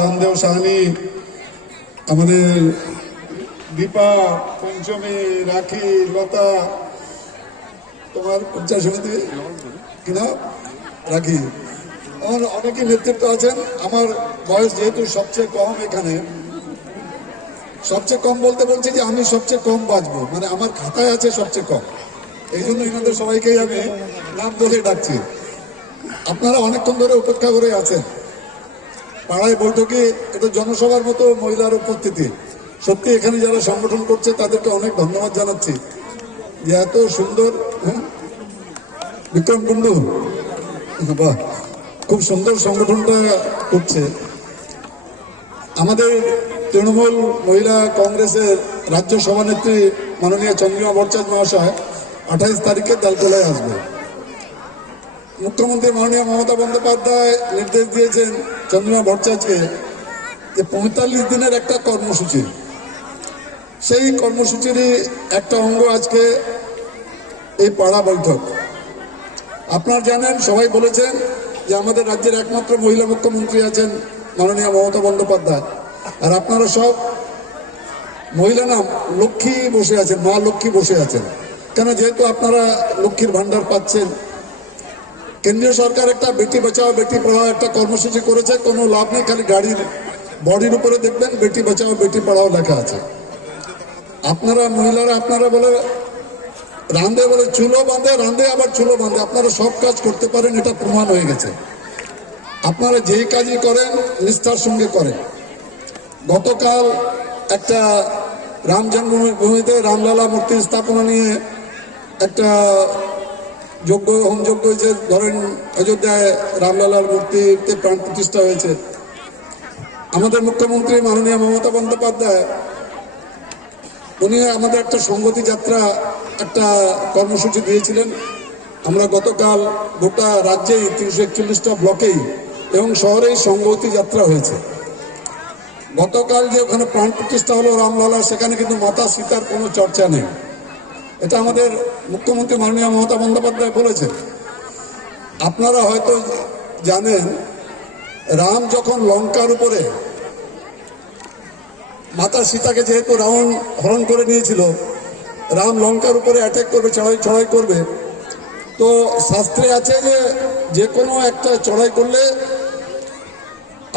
রামদেব সাহানি, আমাদের দীপা, পঞ্চমী, রাখি, লতা, তোমার পঞ্চায়েত সমিতি কিনা রাখি, আমার অনেকে নেতৃত্ব আছেন। আমার বয়স যেহেতু সবচেয়ে কম, এখানে সবচেয়ে কম বলতে বলছি যে আমি সবচেয়ে কম বাঁচবো, মানে আমার খাতায় আছে সবচেয়ে কম, এই জন্য এনাদের সবাইকেই আমি নাম ধরে ডাকছি। আপনারা অনেকক্ষণ ধরে অপেক্ষা করে আছেন। পাড়ায় বৈঠকে এটা জনসভার মতো মহিলার উপস্থিতি, সত্যি এখানে যারা সংগঠন করছে তাদেরকে অনেক ধন্যবাদ জানাচ্ছি যে এত সুন্দর। বিক্রম কুন্ডু, বাহ, খুব সুন্দর সংগঠনটা করছে। আমাদের তৃণমূল মহিলা কংগ্রেসের রাজ্য সভানেত্রী মাননীয় চন্দ্রিমা ভট্টাচার্য মহাশয় 28 তারিখে দালকোলায় আসবে। মুখ্যমন্ত্রী মাননীয় মমতা বন্দ্যোপাধ্যায় নির্দেশ দিয়েছেন চন্দ্রিমা ভট্টাচার্যকে যে 45 দিনের একটা কর্মসূচি, সেই কর্মসূচিরই একটা অঙ্গ আজকে এই পাড়া বৈঠক। আপনারা জানেন, সবাই বলেছেন যে আমাদের রাজ্যের একমাত্র মহিলা মুখ্যমন্ত্রী আছেন মাননীয় মমতা বন্দ্যোপাধ্যায়, আর আপনারা সব মহিলা না লক্ষ্মী বসে আছেন, মা লক্ষ্মী বসে আছেন। কেন? যেহেতু আপনারা লক্ষ্মীর ভান্ডার পাচ্ছেন। কেন্দ্রীয় সরকার একটা বেটি বাঁচাও বেটি পড়াও একটা কর্মসূচি করেছে, কোনো লাভ নেই, খালি গাড়ির বডির উপরে দেখবেন বেটি বাঁচাও বেটি পড়াও লেখা আছে। আপনারা মহিলারা, আপনারা বলে রাঁধে, বলে চুলো বাঁধে, রাঁধে আবার চুলো বাঁধে, আপনারা সব কাজ করতে পারেন, এটা প্রমাণ হয়ে গেছে। আপনারা যেই কাজই করেন নিষ্ঠার সঙ্গে করেন। গতকাল একটা রাম জন্মভূমিতে রামলালা মূর্তি স্থাপনা নিয়ে একটা যজ্ঞ, হোমযজ্ঞ হয়েছে। ধরেন অযোধ্যায় রামলালার মূর্তিতে প্রাণ প্রতিষ্ঠা হয়েছে। আমাদের মুখ্যমন্ত্রী মাননীয় মমতা বন্দ্যোপাধ্যায়, উনি আমাদের একটা সংগতি যাত্রা একটা কর্মসূচি দিয়েছিলেন। আমরা গতকাল গোটা রাজ্যেই 341টা ব্লকেই এবং শহরেই সংগতি যাত্রা হয়েছে। গতকাল যে ওখানে প্রাণ প্রতিষ্ঠা হলো রামলালা, সেখানে কিন্তু মাতা সীতার কোনো চর্চা নেই। এটা আমাদের মুখ্যমন্ত্রী মাননীয় মমতা বন্দ্যোপাধ্যায় বলেছেন। আপনারা হয়তো জানেন, রাম যখন লঙ্কার উপরে মাতা সীতাকে যেহেতু রাবণ হরণ করে নিয়েছিল, রাম লঙ্কার উপরে অ্যাটাক করবে, চড়াই করবে, তো শাস্ত্রে আছে যে যে কোনো একটা চড়াই করলে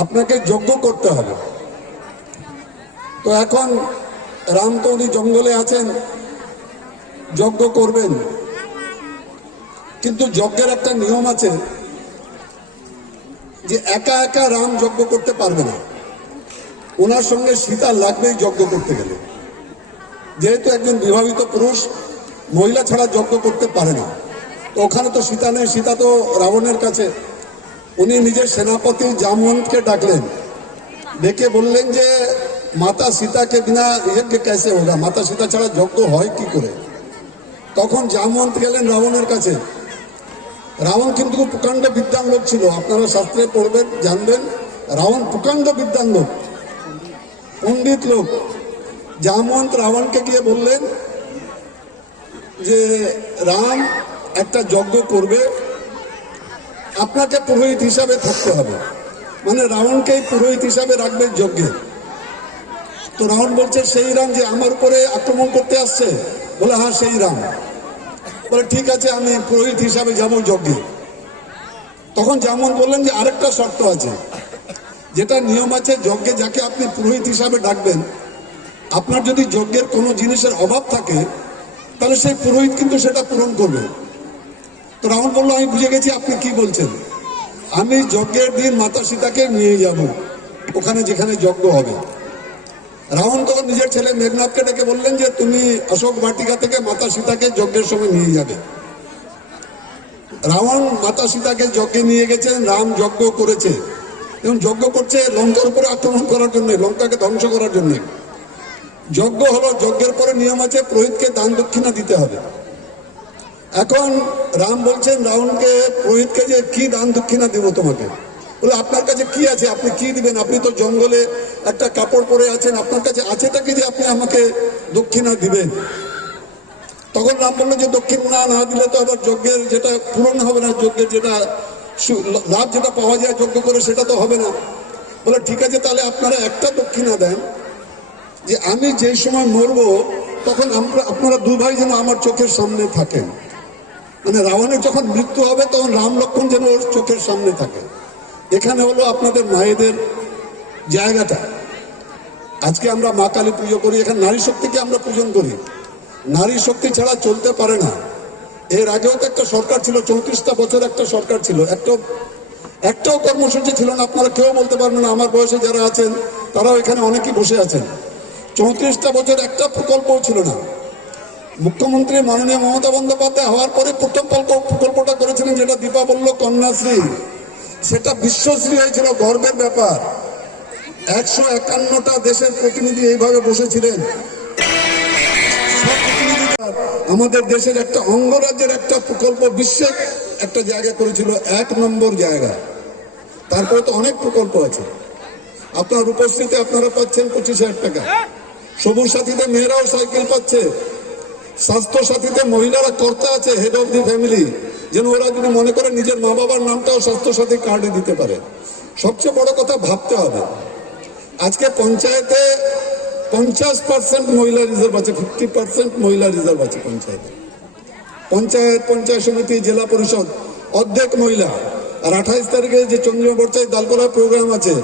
আপনাকে যজ্ঞ করতে হবে। তো এখন রাম তো উনি জঙ্গলে আছেন, যজ্ঞ করবেন, কিন্তু যজ্ঞের একটা নিয়ম আছে যে একা একা রাম যজ্ঞ করতে পারবে না, ওনার সঙ্গে সীতা লাগবেই যজ্ঞ করতে গেলে। যেহেতু একজন বিবাহিত পুরুষ মহিলা ছাড়া যজ্ঞ করতে পারে না, তো ওখানে তো সীতা নেই, সীতা তো রাবণের কাছে। উনি নিজের সেনাপতি জামওন্তকে ডাকলেন, ডেকে বললেন যে মাতা সীতাকে বিনা यज्ञ कैसे होगा, মাতা সীতা ছাড়া যজ্ঞ হয় কি করে। তখন জামবন্ত গেলেন রাবণের কাছে। রাবণ কিন্তু প্রকাণ্ড বিদ্বান লোক ছিল, আপনারা শাস্ত্রে পড়বেন জানবেন, রাবণ প্রকাণ্ড বিদ্বান লোক, পণ্ডিত লোক। জামবন্ত রাবণকে গিয়ে বললেন যে রাম একটা যজ্ঞ করবে, আপনাকে পুরোহিত হিসাবে থাকতে হবে, মানে রাবণকেই পুরোহিত হিসাবে রাখবে যজ্ঞে। তো রাবণ বলছে সেই রাম যে আমার উপরে আক্রমণ করতে আসছে, বলে হ্যাঁ সেই রাম। বলে ঠিক আছে আমি পুরোহিত হিসাবে যাবো যজ্ঞে। তখন জামবন্ত বললেন যে আরেকটা শর্ত আছে, যেটা নিয়ম আছে যজ্ঞে যাকে আপনি পুরোহিত হিসাবে ডাকবেন, আপনার যদি যজ্ঞের কোনো জিনিসের অভাব থাকে তাহলে সেই পুরোহিত কিন্তু সেটা পূরণ করবে। তো রাবণ বললো আমি বুঝে গেছি আপনি কি বলছেন, আমি যজ্ঞের দিন মাতা সীতাকে নিয়ে যাব ওখানে যেখানে যজ্ঞ হবে। রাবণ তখন নিজের ছেলে মেঘনাথকে ডেকে বললেন যে তুমি অশোক বাটিকা থেকে মাতা সীতাকে যজ্ঞের সময় নিয়ে যাবে। রাবণ মাতা সীতাকে যজ্ঞে নিয়ে গেছেন, রাম যজ্ঞ করেছে এবং যজ্ঞ করছে লঙ্কার উপরে আক্রমণ করার জন্য, লঙ্কাকে ধ্বংস করার জন্য। যজ্ঞ হলো, যজ্ঞের পরে নিয়ম আছে পুরোহিতকে দান দক্ষিণা দিতে হবে। এখন রাম বলছেন রাবণকে, পুরোহিতকে যে কি দান দক্ষিণা দেব তোমাকে, বলে আপনার কাছে কি আছে, আপনি কি দিবেন, আপনি তো জঙ্গলে একটা কাপড় পরে আছেন, আপনার কাছে আছেটা কি যে আপনি আমাকে দক্ষিণা দিবেন। তখন রাম বললো যে দক্ষিণা না দিলে তো আবার যজ্ঞের যেটা পূরণ হবে না, যজ্ঞের যেটা লাভ যেটা পাওয়া যায় যজ্ঞ করে সেটা তো হবে না। বলে ঠিক আছে তাহলে আপনারা একটা দক্ষিণা দেন, যে আমি যেই সময় মরবো তখন আপনারা দু ভাই যেন আমার চোখের সামনে থাকেন, মানে রাবণের যখন মৃত্যু হবে তখন রাম লক্ষ্মণ যেন ওর চোখের সামনে থাকে। এখানে হলো আপনাদের মায়েদের জায়গাটা। আজকে আমরা মা কালী পুজো করি, এখানে নারী শক্তিকে আমরা পূজন করি, নারী শক্তি ছাড়া চলতে পারে না। এর আগেও তো একটা সরকার ছিল, 34টা বছর একটা সরকার ছিল, একটাও কর্মসূচি ছিল না। আপনারা কেউ বলতে পারবেন না, আমার বয়সে যারা আছেন তারাও এখানে অনেকেই বসে আছেন, 34টা বছর একটা প্রকল্পও ছিল না। মুখ্যমন্ত্রী মাননীয় মমতা বন্দ্যোপাধ্যায় হওয়ার পরে প্রথম প্রকল্পটা করেছিলেন, যেটা দীপা বলল কন্যাশ্রী, সেটা বিশ্বশ্রী হয়েছিল, গর্বের ব্যাপার। 151টা দেশের প্রতিনিধি এইভাবে বসেছিলেন। আমাদের দেশের একটা অঙ্গরাজ্যের একটা প্রকল্প বিশ্বের একটা জায়গা করেছিল, 1 নম্বর জায়গা। তারপরে তো অনেক প্রকল্প আছে, আপনার উপস্থিতি আপনারা পাচ্ছেন 25,000 টাকা, সবুজ সাথীতে মেয়েরাও সাইকেল পাচ্ছে, স্বাস্থ্য সাথীতে মহিলারা কর্তা আছে, হেড অফ দি ফ্যামিলি, যেন ওরা যদি মনে করে নিজের মা বাবার নামটাও স্বাস্থ্য সাথী কার্ডে দিতে পারে। সবচেয়ে বড় কথা ভাবতে হবে, আজকে পঞ্চায়েতে 50% মহিলা রিজার্ভ আছে, 50% মহিলা রিজার্ভ আছে পঞ্চায়েতে। পঞ্চায়েত সমিতি, জেলা পরিষদ অর্ধেক মহিলা। আর 28 তারিখে যে চন্দ্রিমা ভট্টাচার্য দালকোলা প্রোগ্রাম আছে,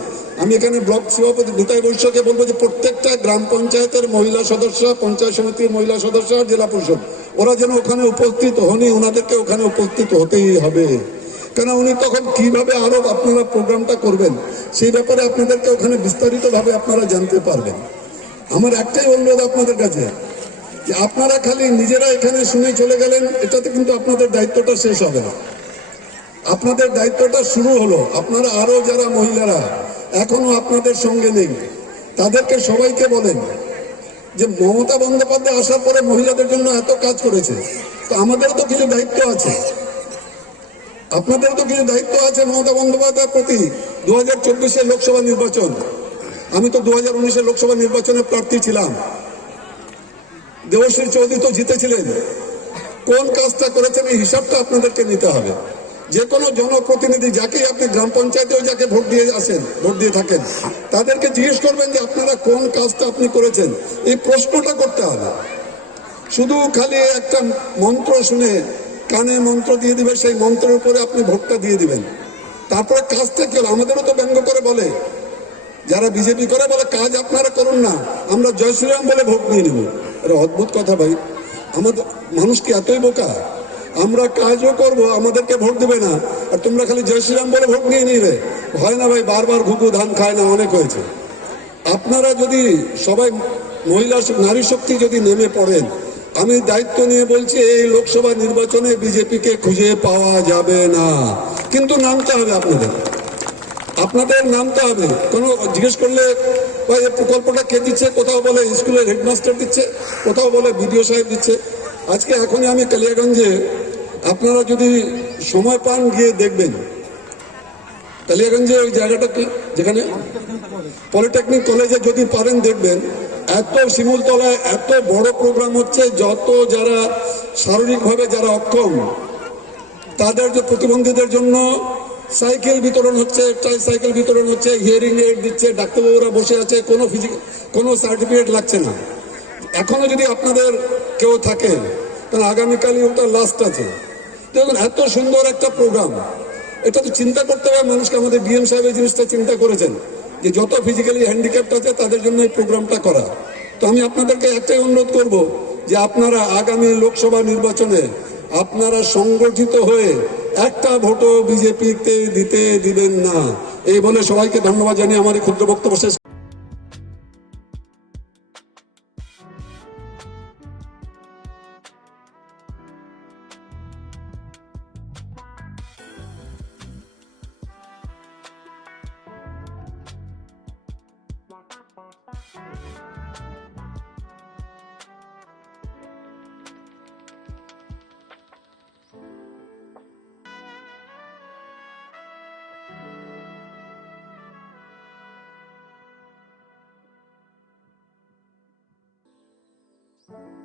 আমি এখানে ব্লক সভাপতি নিতাই বৈশ্যকে বলবো যে প্রত্যেকটা গ্রাম পঞ্চায়েতের মহিলা সদস্য, পঞ্চায়েত সমিতির মহিলা সদস্য আর জেলা পরিষদ ওরা যেন ওখানে উপস্থিত হনই, ওনাদেরকে ওখানে উপস্থিত হতেই হবে। কেন উনি তখন কিভাবে আরো আপনারা প্রোগ্রামটা করবেন সেই ব্যাপারে আপনাদেরকে ওখানে বিস্তারিতভাবে আপনারা জানতে পারবেন। আমার একটাই অনুরোধ আপনাদের কাছে, যে আপনারা খালি নিজেরা এখানে শুনে চলে গেলেন, এটাতে কিন্তু আপনাদের দায়িত্বটা শেষ হবে না। আপনাদের দায়িত্বটা শুরু হলো। আপনারা আরো যারা মহিলারা এখনো আপনাদের সঙ্গে নেই তাদেরকে সবাইকে বলেন যে মমতা বন্দ্যোপাধ্যায় আসার পরে মহিলাদের জন্য এত কাজ করেছে, তো আমাদের তো কিছু দায়িত্ব আছে, আপনাদের তো কিছু দায়িত্ব আছে মমতা বন্দ্যোপাধ্যায়ের প্রতি। 2024-এর লোকসভা নির্বাচন, আমি তো 2019-এর লোকসভা নির্বাচনে প্রার্থী ছিলাম, দেবশ্রী চৌধুরী তো জিতেছিলেন। কোন কাজটা করেছেন এই হিসাবটা আপনাদেরকে নিতে হবে। যে কোনো জনপ্রতিনিধি যাকে আপনি গ্রাম পঞ্চায়েতেও যাকে ভোট দিয়ে আসেন, ভোট দিয়ে থাকেন, তাদেরকে জিজ্ঞেস করবেন যে আপনারা কোন কাজটা আপনি করেছেন, এই প্রশ্নটা করতে হবে। শুধু খালি একটা মন্ত্র শুনে কানে মন্ত্র দিয়ে দিবে, সেই মন্ত্রের উপরে আপনি ভোটটা দিয়ে দিবেন, তারপরে কাজটা কি হলো? আমাদেরও তো ব্যঙ্গ করে বলে, যারা বিজেপি করে বলে কাজ আপনারা করুন না, আমরা জয় শ্রীরাম বলে ভোট নিয়ে নেব। এটা অদ্ভুত কথা ভাই, আমাদের মানুষ কি এতই বোকা? আমরা কাজও করব, আমাদেরকে ভোট দেবে না, আর তোমরা খালি জয় শ্রীরাম বলে ভোট নিয়ে নিবে। হয় না ভাই, বারবার ঘুঘু ধান খায় না, অনেক হয়েছে। আপনারা যদি সবাই মহিলা নারী শক্তি যদি নেমে পড়েন, আমি দায়িত্ব নিয়ে বলছি এই লোকসভা নির্বাচনে বিজেপিকে খুঁজে পাওয়া যাবে না, কিন্তু নামতে হবে আপনাদের নামতে হবে। কোনো জিজ্ঞেস করলে বা এই প্রকল্পটা কে দিচ্ছে, কোথাও বলে স্কুলের হেডমাস্টার দিচ্ছে, কোথাও বলে বিডিও সাহেব দিচ্ছে। আজকে এখনই আমি কালিয়াগঞ্জে, আপনারা যদি সময় পান গিয়ে দেখবেন কালিয়াগঞ্জে ওই জায়গাটা কি, যেখানে পলিটেকনিক কলেজে যদি পারেন দেখবেন এত শিমুলতলায় এত বড় প্রোগ্রাম হচ্ছে, যত যারা শারীরিকভাবে যারা অক্ষম তাদের যে প্রতিবন্ধীদের জন্য সাইকেল বিতরণ হচ্ছে, ট্রাইসাইকেল বিতরণ হচ্ছে, হিয়ারিং এইড দিচ্ছে, ডাক্তারবাবুরা বসে আছে, কোনো সার্টিফিকেট লাগছে না। এখনো যদি আপনাদের কেউ থাকে, কারণ আগামীকালই ওটা লাস্ট আছে, দেখুন এত সুন্দর একটা প্রোগ্রাম। এটা তো চিন্তা করতে হবে মানুষকে। আমাদের ডিএম সাহেব এই জিনিসটা চিন্তা করেছেন যে যত ফিজিক্যালি হ্যান্ডিক্যাপ্ট আছে তাদের জন্য এই প্রোগ্রামটা করা। তো আমি আপনাদেরকে একটাই অনুরোধ করব যে আপনারা আগামী লোকসভা নির্বাচনে আপনারা সংগঠিত হয়ে একটা ভোটও বিজেপিতে দিতে দিবেন না। এই বলে সবাইকে ধন্যবাদ জানিয়ে আমার এই ক্ষুদ্র বক্তব্য শেষ। you